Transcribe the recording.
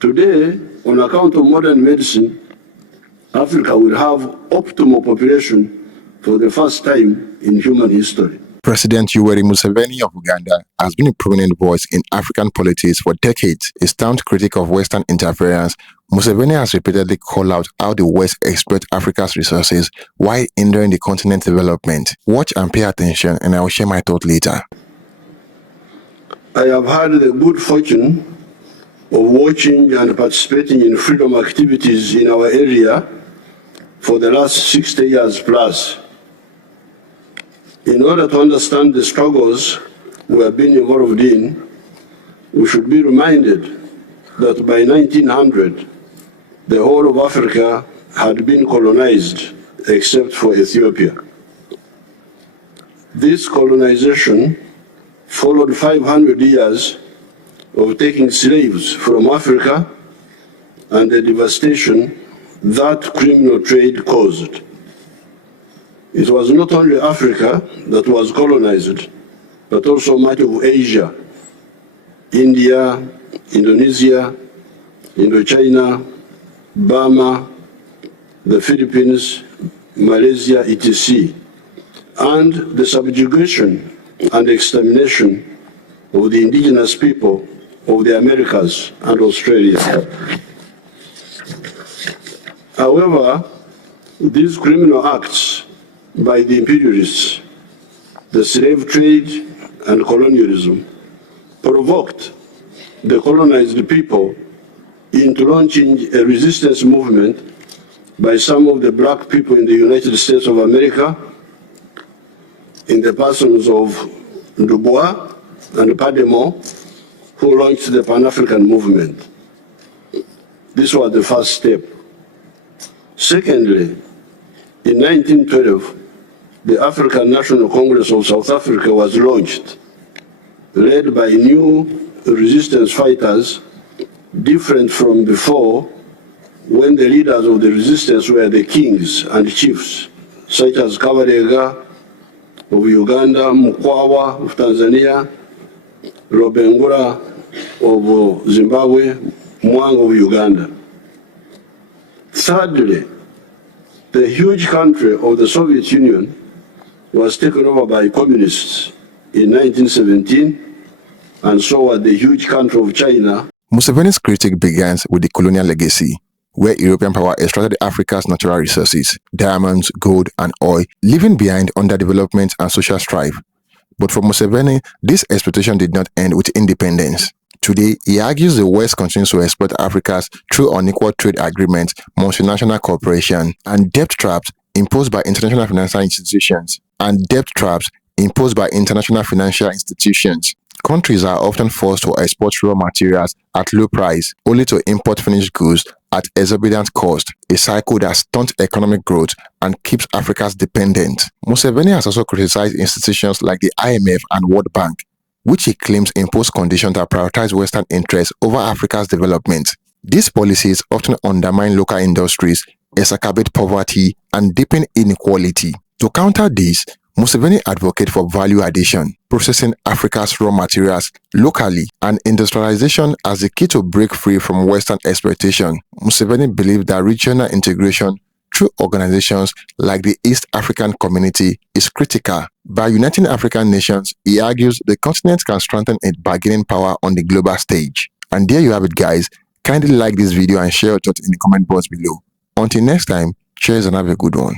Today, on account of modern medicine, Africa will have optimal population for the first time in human history. President Yoweri Museveni of Uganda has been a prominent voice in African politics for decades. A staunch critic of Western interference, Museveni has repeatedly called out how the West exploits Africa's resources while hindering the continent's development. Watch and pay attention, and I will share my thought later. I have had the good fortune of watching and participating in freedom activities in our area for the last 60 years plus. In order to understand the struggles we have been involved in, we should be reminded that by 1900, the whole of Africa had been colonized except for Ethiopia. This colonization followed 500 years of taking slaves from Africa and the devastation that criminal trade caused. It was not only Africa that was colonized, but also much of Asia, India, Indonesia, Indochina, Burma, the Philippines, Malaysia, etc., and the subjugation and extermination of the indigenous people of the Americas and Australia. However, these criminal acts by the imperialists, the slave trade and colonialism, provoked the colonized people into launching a resistance movement by some of the black people in the United States of America, in the persons of Dubois and Pademont, who launched the Pan-African movement. This was the first step. Secondly, in 1912, the African National Congress of South Africa was launched, led by new resistance fighters, different from before, when the leaders of the resistance were the kings and chiefs, such as Kabarega of Uganda, Mukwawa of Tanzania, Robengura of Zimbabwe, Mwanga of Uganda. Thirdly, the huge country of the Soviet Union was taken over by communists in 1917, and so was the huge country of China. Museveni's critique begins with the colonial legacy, where European power extracted Africa's natural resources, diamonds, gold, and oil, leaving behind underdevelopment and social strife. But for Museveni, this exploitation did not end with independence. Today, he argues the West continues to exploit Africa's through unequal trade agreements, multinational cooperation, and debt traps imposed by international financial institutions. Countries are often forced to export raw materials at low price, only to import finished goods at exorbitant cost, a cycle that stunts economic growth and keeps Africa's dependent. Museveni has also criticized institutions like the IMF and World Bank, which he claims impose conditions that prioritize Western interests over Africa's development. These policies often undermine local industries, exacerbate poverty, and deepen inequality. To counter this, Museveni advocates for value addition, processing Africa's raw materials locally, and industrialization as the key to break free from Western exploitation. Museveni believes that regional integration through organizations like the East African Community is critical. By uniting African nations, he argues the continent can strengthen its bargaining power on the global stage. And there you have it, guys. Kindly like this video and share your thoughts in the comment box below. Until next time, cheers and have a good one.